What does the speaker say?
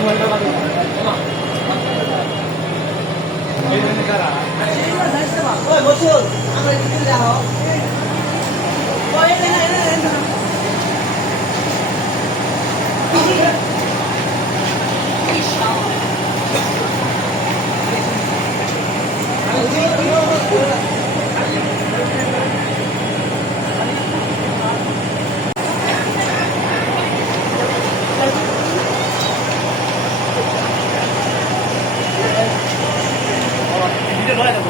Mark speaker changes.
Speaker 1: আমরা
Speaker 2: てない